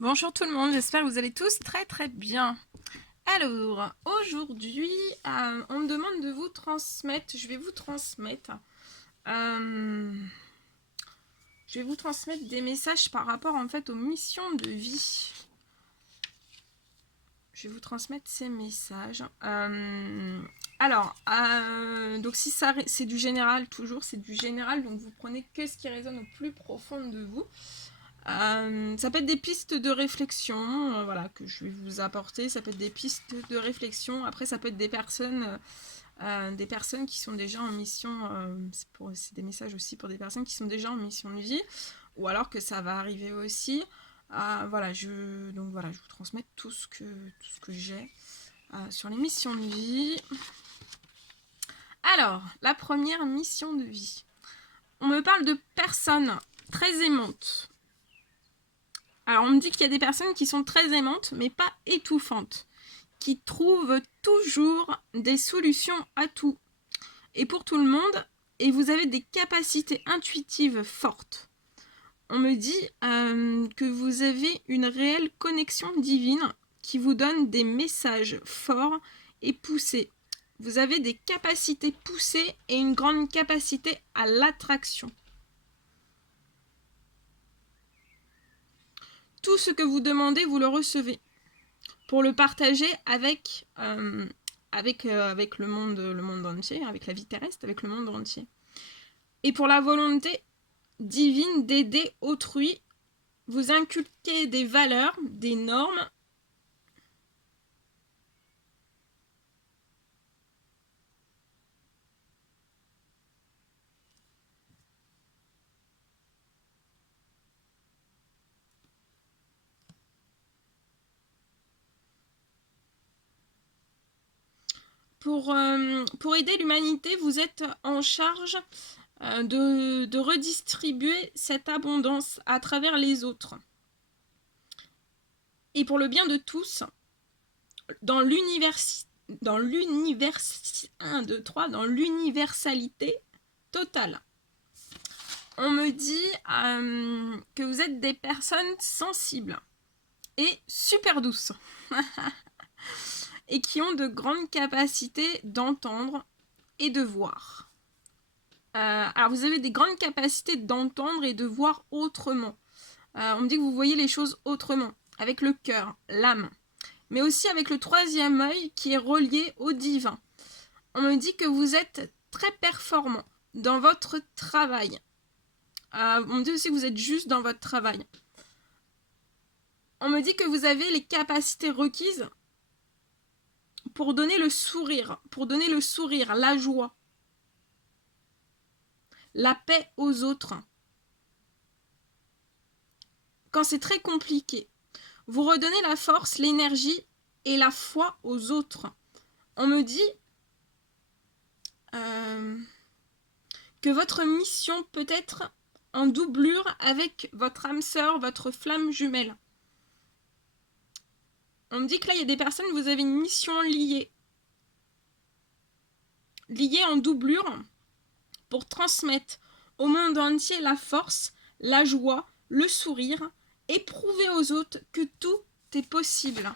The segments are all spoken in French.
Bonjour tout le monde, j'espère que vous allez tous très très bien. Alors, aujourd'hui, on me demande de vous transmettre, euh, je vais vous transmettre des messages par rapport en fait aux missions de vie. Je vais vous transmettre ces messages. Donc si ça c'est du général toujours, c'est du général, donc vous prenez que ce qui résonne au plus profond de vous. Ça peut être des pistes de réflexion, voilà, que je vais vous apporter. Ça peut être des pistes de réflexion. Après, ça peut être des personnes qui sont déjà en mission. C'est des messages aussi pour des personnes qui sont déjà en mission de vie, ou alors que ça va arriver aussi. Donc voilà, je vous transmets tout ce que j'ai sur les missions de vie. Alors, la première mission de vie. On me parle de personnes très aimantes. Alors, on me dit qu'il y a des personnes qui sont très aimantes, mais pas étouffantes, qui trouvent toujours des solutions à tout et pour tout le monde, et vous avez des capacités intuitives fortes. On me dit que vous avez une réelle connexion divine qui vous donne des messages forts et poussés. Vous avez des capacités poussées et une grande capacité à l'attraction. Tout ce que vous demandez, vous le recevez. Pour le partager avec le monde entier, avec la vie terrestre, avec le monde entier. Et pour la volonté divine d'aider autrui, vous inculquez des valeurs, des normes. Pour aider l'humanité, vous êtes en charge de redistribuer cette abondance à travers les autres. Et pour le bien de tous, dans l'universalité totale. On me dit que vous êtes des personnes sensibles et super douces et qui ont de grandes capacités d'entendre et de voir. Alors vous avez des grandes capacités d'entendre et de voir autrement. On me dit que vous voyez les choses autrement, avec le cœur, l'âme, mais aussi avec le troisième œil qui est relié au divin. On me dit que vous êtes très performant dans votre travail. On me dit aussi que vous êtes juste dans votre travail. On me dit que vous avez les capacités requises pour donner le sourire, la joie, la paix aux autres. Quand c'est très compliqué, vous redonnez la force, l'énergie et la foi aux autres. On me dit que votre mission peut être en doublure avec votre âme sœur, votre flamme jumelle. On me dit que là, il y a des personnes, vous avez une mission liée en doublure pour transmettre au monde entier la force, la joie, le sourire et prouver aux autres que tout est possible.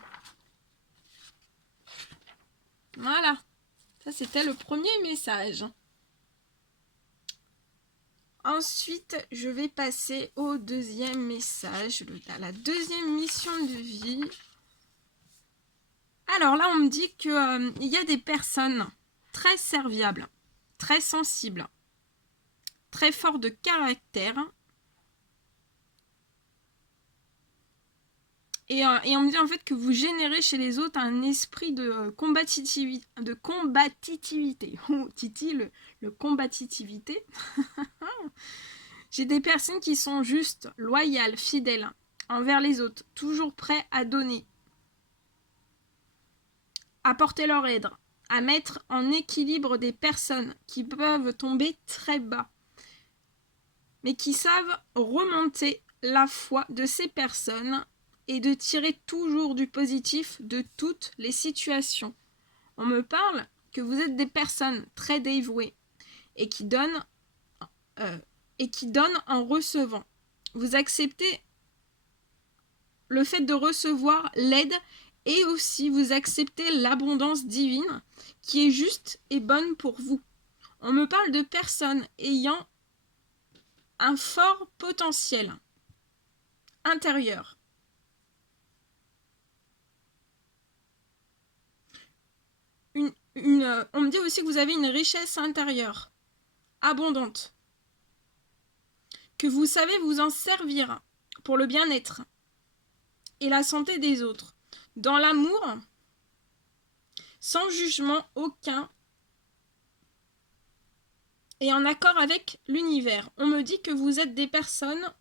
Voilà, ça c'était le premier message. Ensuite, je vais passer au deuxième message, à la deuxième mission de vie. Alors là, on me dit qu'il y a des personnes très serviables, très sensibles, très forts de caractère. Et on me dit en fait que vous générez chez les autres un esprit de combativité. Oh, Titi, le combativité. J'ai des personnes qui sont juste loyales, fidèles envers les autres, toujours prêts à donner, à porter leur aide, à mettre en équilibre des personnes qui peuvent tomber très bas, mais qui savent remonter la foi de ces personnes et de tirer toujours du positif de toutes les situations. On me parle que vous êtes des personnes très dévouées et qui donnent en recevant. Vous acceptez le fait de recevoir l'aide et aussi vous acceptez l'abondance divine qui est juste et bonne pour vous. On me parle de personnes ayant un fort potentiel intérieur. On me dit aussi que vous avez une richesse intérieure, abondante, que vous savez vous en servir pour le bien-être et la santé des autres, dans l'amour, sans jugement aucun et en accord avec l'univers. On me dit que vous êtes des personnes...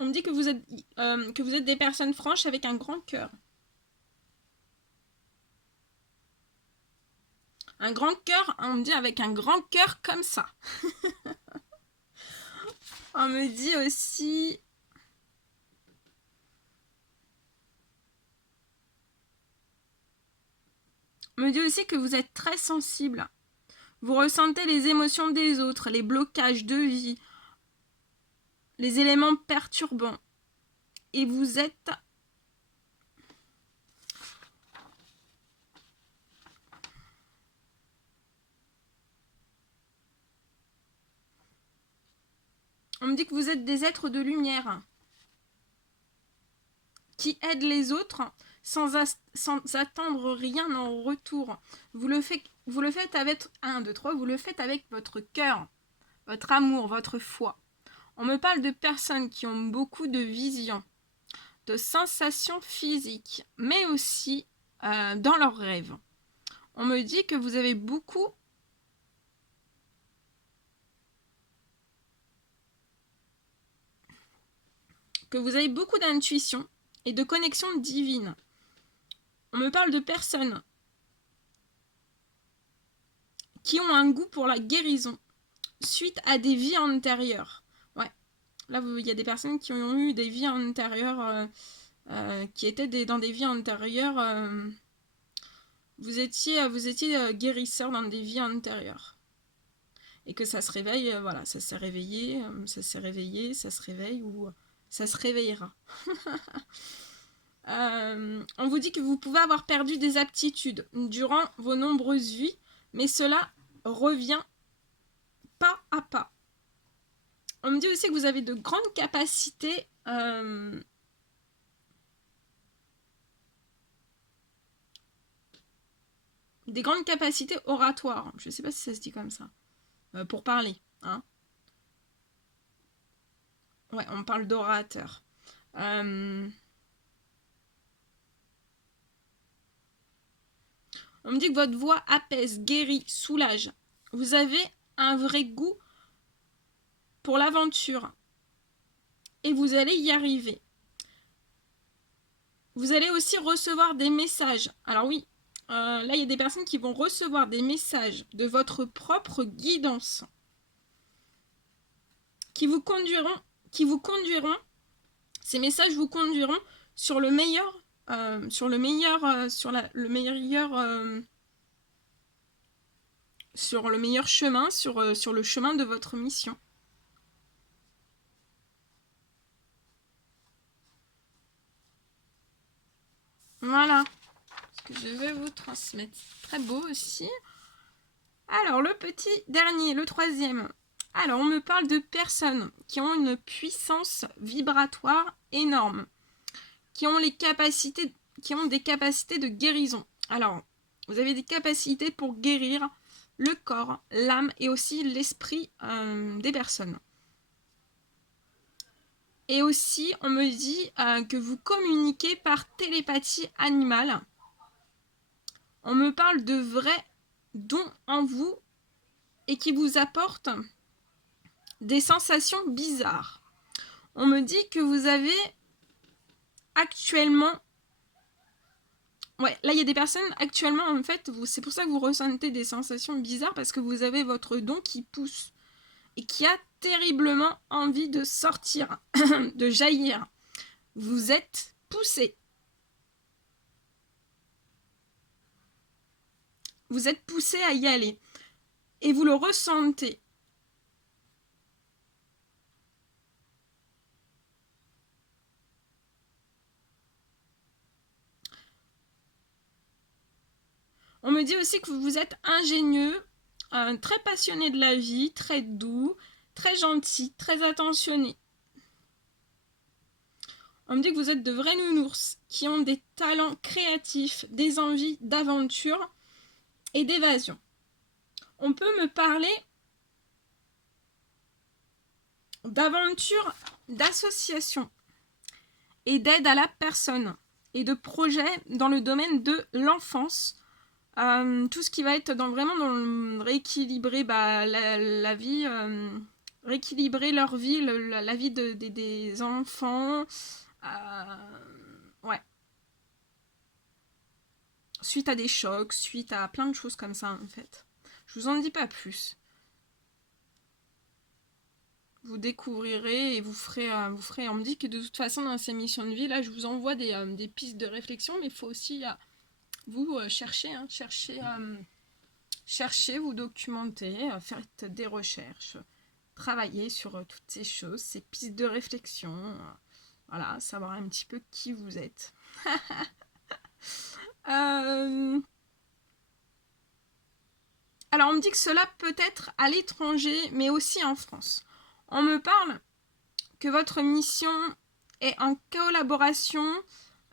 On me dit que vous êtes des personnes franches avec un grand cœur. Un grand cœur, on me dit avec un grand cœur comme ça. On me dit aussi... On me dit aussi que vous êtes très sensible. Vous ressentez les émotions des autres, les blocages de vie, les éléments perturbants. Et vous êtes... On me dit que vous êtes des êtres de lumière qui aident les autres sans attendre rien en retour. Vous le faites avec 1, 2, 3, vous le faites avec votre cœur, votre amour, votre foi. On me parle de personnes qui ont beaucoup de visions, de sensations physiques, mais aussi dans leurs rêves. On me dit que vous avez beaucoup d'intuition et de connexion divine. On me parle de personnes qui ont un goût pour la guérison suite à des vies antérieures. Ouais, là il y a des personnes qui ont eu des vies antérieures, qui étaient dans des vies antérieures. Vous étiez guérisseur dans des vies antérieures. Et que ça se réveille, voilà, ça s'est réveillé, ça se réveille ou ça se réveillera. On vous dit que vous pouvez avoir perdu des aptitudes durant vos nombreuses vies, mais cela revient pas à pas. On me dit aussi que vous avez de grandes capacités oratoires. Je ne sais pas si ça se dit comme ça. Pour parler. Hein. Ouais, on parle d'orateur. On me dit que votre voix apaise, guérit, soulage. Vous avez un vrai goût pour l'aventure. Et vous allez y arriver. Vous allez aussi recevoir des messages. Alors oui, là il y a des personnes qui vont recevoir des messages de votre propre guidance. Qui vous conduiront. Ces messages vous conduiront sur le meilleur chemin, sur le chemin de votre mission. Voilà ce que je vais vous transmettre. Très beau aussi. Alors, le petit dernier, le troisième. Alors, on me parle de personnes qui ont une puissance vibratoire énorme, qui ont des capacités de guérison. Alors, vous avez des capacités pour guérir le corps, l'âme et aussi l'esprit des personnes. Et aussi, on me dit que vous communiquez par télépathie animale. On me parle de vrais dons en vous et qui vous apportent des sensations bizarres. On me dit que vous avez actuellement... Ouais, là il y a des personnes actuellement, en fait, c'est pour ça que vous ressentez des sensations bizarres parce que vous avez votre don qui pousse et qui a terriblement envie de sortir, de jaillir. Vous êtes poussé. Vous êtes poussé à y aller. Et vous le ressentez. me dit aussi que vous êtes ingénieux, très passionné de la vie, très doux, très gentil, très attentionné. On me dit que vous êtes de vrais nounours qui ont des talents créatifs, des envies d'aventure et d'évasion. On peut me parler d'aventure, d'association et d'aide à la personne et de projets dans le domaine de l'enfance. Tout ce qui va être vraiment dans le rééquilibrer la vie, rééquilibrer leur vie, la vie des enfants. Ouais. Suite à des chocs, suite à plein de choses comme ça en fait. Je vous en dis pas plus. Vous découvrirez et vous ferez. On me dit que de toute façon dans ces missions de vie, là je vous envoie des pistes de réflexion, mais il faut aussi vous chercher, chercher, vous documenter, faites des recherches, travailler sur toutes ces choses, ces pistes de réflexion. Voilà, savoir un petit peu qui vous êtes. Alors on me dit que cela peut être à l'étranger, mais aussi en France. On me parle que votre mission est en collaboration.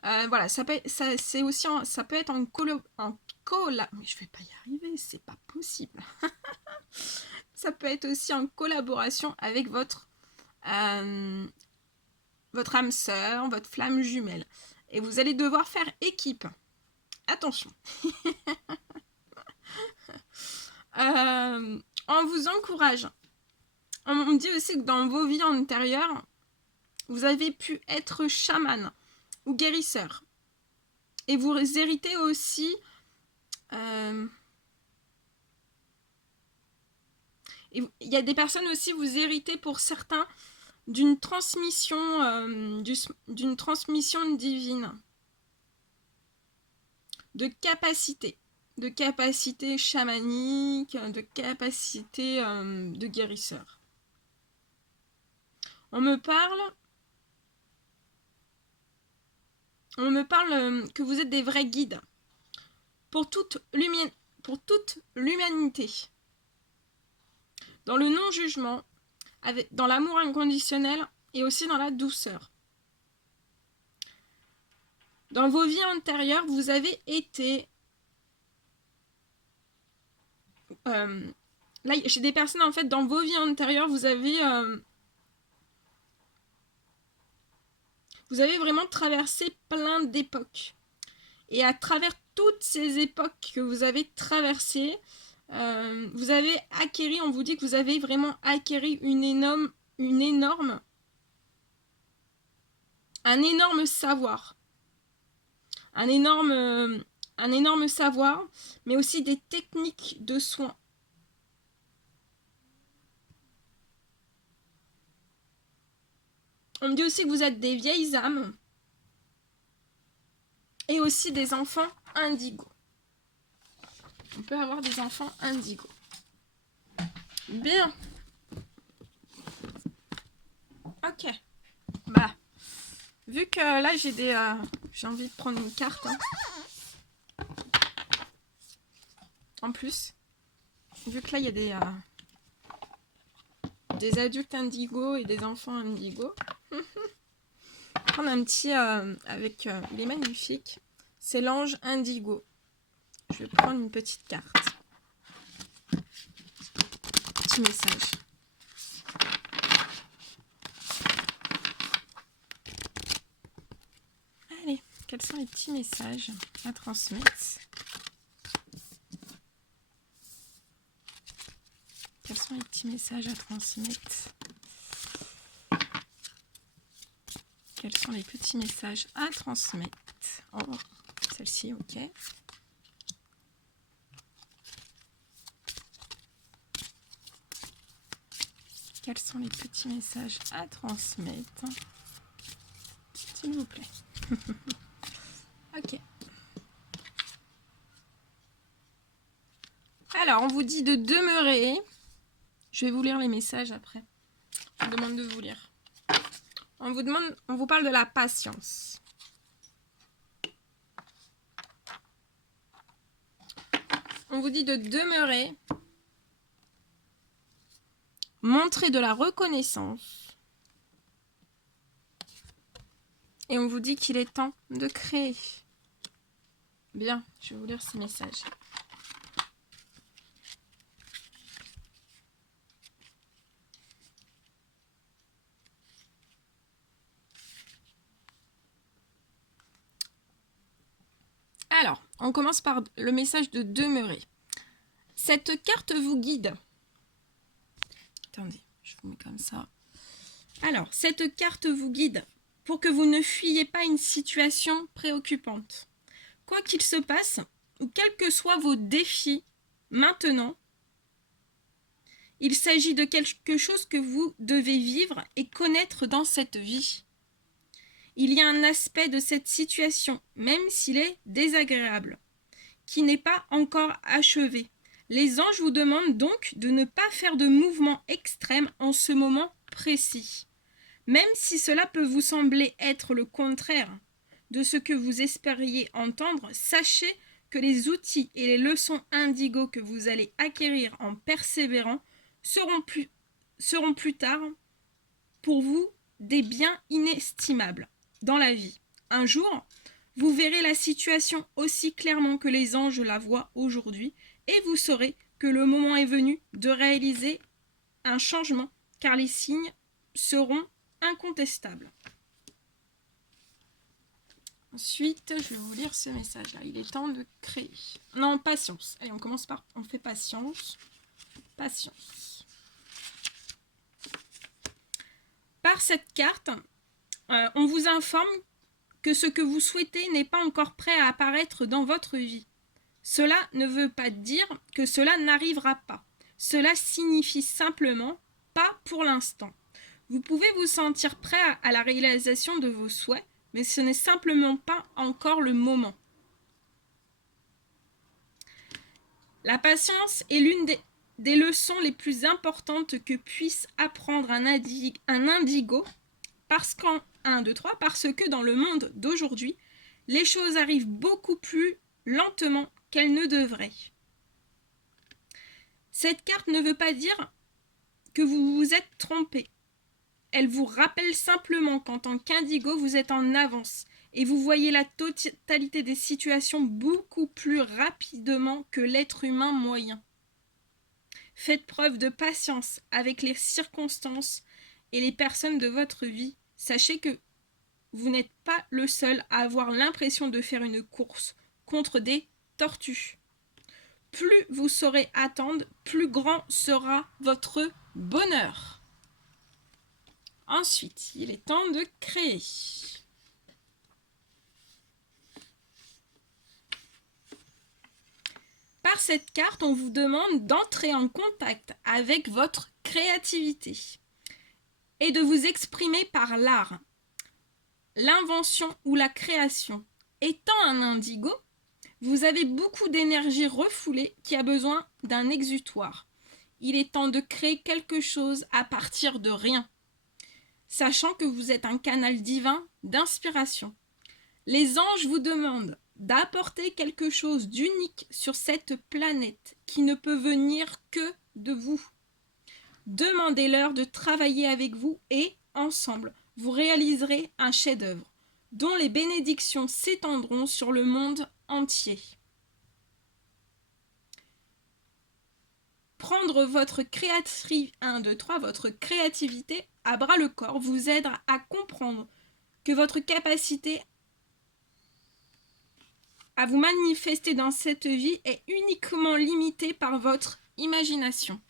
Voilà, ça peut être en mais je vais pas y arriver, c'est pas possible. Ça peut être aussi en collaboration avec votre âme sœur, votre flamme jumelle. Et vous allez devoir faire équipe. Attention. On vous encourage. On me dit aussi que dans vos vies antérieures, vous avez pu être chaman ou guérisseur. Et vous héritez aussi... il y a des personnes aussi, vous héritez pour certains d'une transmission divine. De capacité chamanique, de capacité de guérisseur. On me parle que vous êtes des vrais guides pour toute l'humanité. Dans le non-jugement, dans l'amour inconditionnel et aussi dans la douceur. Dans vos vies antérieures, vous avez été... là, chez des personnes, en fait, dans vos vies antérieures, vous avez vraiment traversé plein d'époques. Et à travers toutes ces époques que vous avez traversées, vous avez acquis, on vous dit que vous avez vraiment acquis un énorme savoir. Un énorme savoir, mais aussi des techniques de soins. On me dit aussi que vous êtes des vieilles âmes et aussi des enfants indigos. On peut avoir des enfants indigos. Bien. Ok. Bah, vu que là j'ai envie de prendre une carte. En plus, vu que là il y a des adultes indigos et des enfants indigos. Prendre un petit avec il est magnifique. C'est l'ange indigo. Je vais prendre une petite carte. Petit message. Allez, quels sont les petits messages à transmettre? Quels sont les petits messages à transmettre? Quels sont les petits messages à transmettre? Oh, celle-ci, ok. Quels sont les petits messages à transmettre? S'il vous plaît. Ok. Alors, on vous dit de demeurer. Je vais vous lire les messages après. Je vous demande de vous lire. On vous parle de la patience. on vous dit de demeurer, montrer de la reconnaissance. Et on vous dit qu'il est temps de créer. Bien, je vais vous lire ces messages. Alors, on commence par le message de demeurer. Cette carte vous guide. Attendez, je vous mets comme ça. Alors, cette carte vous guide pour que vous ne fuyiez pas une situation préoccupante. Quoi qu'il se passe, ou quels que soient vos défis, maintenant, il s'agit de quelque chose que vous devez vivre et connaître dans cette vie. Il y a un aspect de cette situation, même s'il est désagréable, qui n'est pas encore achevé. Les anges vous demandent donc de ne pas faire de mouvements extrêmes en ce moment précis. Même si cela peut vous sembler être le contraire de ce que vous espériez entendre, sachez que les outils et les leçons indigo que vous allez acquérir en persévérant seront plus tard pour vous des biens inestimables dans la vie. Un jour, vous verrez la situation aussi clairement que les anges la voient aujourd'hui et vous saurez que le moment est venu de réaliser un changement car les signes seront incontestables. Ensuite, je vais vous lire ce message-là. Il est temps de créer. Non, patience. Allez, on commence par... On fait patience. Patience. Par cette carte, on vous informe que ce que vous souhaitez n'est pas encore prêt à apparaître dans votre vie. Cela ne veut pas dire que cela n'arrivera pas. Cela signifie simplement pas pour l'instant. Vous pouvez vous sentir prêt à la réalisation de vos souhaits, mais ce n'est simplement pas encore le moment. La patience est l'une des leçons les plus importantes que puisse apprendre un indigo, parce que dans le monde d'aujourd'hui, les choses arrivent beaucoup plus lentement qu'elles ne devraient. Cette carte ne veut pas dire que vous vous êtes trompé. Elle vous rappelle simplement qu'en tant qu'indigo, vous êtes en avance et vous voyez la totalité des situations beaucoup plus rapidement que l'être humain moyen. Faites preuve de patience avec les circonstances et les personnes de votre vie. Sachez que vous n'êtes pas le seul à avoir l'impression de faire une course contre des tortues. Plus vous saurez attendre, plus grand sera votre bonheur. Ensuite, il est temps de créer. Par cette carte, on vous demande d'entrer en contact avec votre créativité et de vous exprimer par l'art, l'invention ou la création. Étant un indigo, vous avez beaucoup d'énergie refoulée qui a besoin d'un exutoire. Il est temps de créer quelque chose à partir de rien, sachant que vous êtes un canal divin d'inspiration. Les anges vous demandent d'apporter quelque chose d'unique sur cette planète qui ne peut venir que de vous. Demandez-leur de travailler avec vous et, ensemble, vous réaliserez un chef-d'œuvre dont les bénédictions s'étendront sur le monde entier. Prendre votre créativité à bras le corps vous aide à comprendre que votre capacité à vous manifester dans cette vie est uniquement limitée par votre imagination.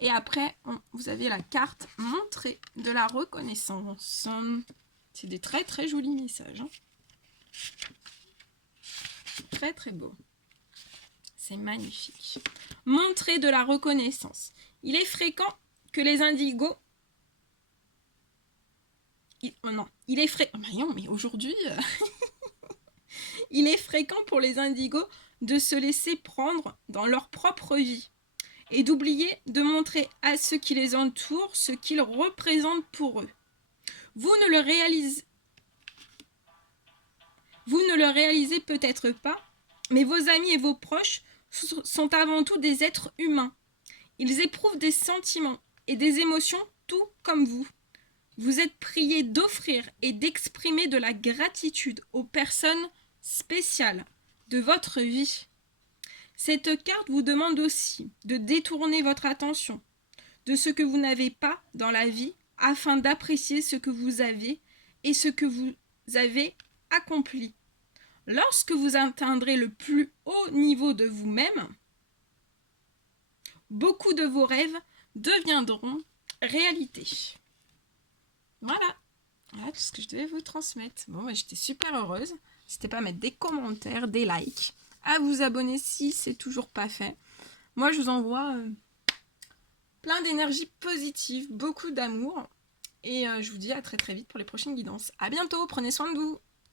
Et après, vous avez la carte montrer de la reconnaissance. C'est des très très jolis messages. Hein. Très très beau. C'est magnifique. Montrer de la reconnaissance. Il est fréquent que les indigos... Il est fréquent... non, mais aujourd'hui... Il est fréquent pour les indigos de se laisser prendre dans leur propre vie et d'oublier de montrer à ceux qui les entourent ce qu'ils représentent pour eux. Vous ne le réalisez peut-être pas, mais vos amis et vos proches sont avant tout des êtres humains. Ils éprouvent des sentiments et des émotions tout comme vous. Vous êtes priés d'offrir et d'exprimer de la gratitude aux personnes spéciales de votre vie. Cette carte vous demande aussi de détourner votre attention de ce que vous n'avez pas dans la vie afin d'apprécier ce que vous avez et ce que vous avez accompli. Lorsque vous atteindrez le plus haut niveau de vous-même, beaucoup de vos rêves deviendront réalité. Voilà tout ce que je devais vous transmettre. Bon, j'étais super heureuse. N'hésitez pas à mettre des commentaires, des likes, à vous abonner si c'est toujours pas fait. Moi, je vous envoie plein d'énergie positive, beaucoup d'amour. Et je vous dis à très très vite pour les prochaines guidances. À bientôt, prenez soin de vous.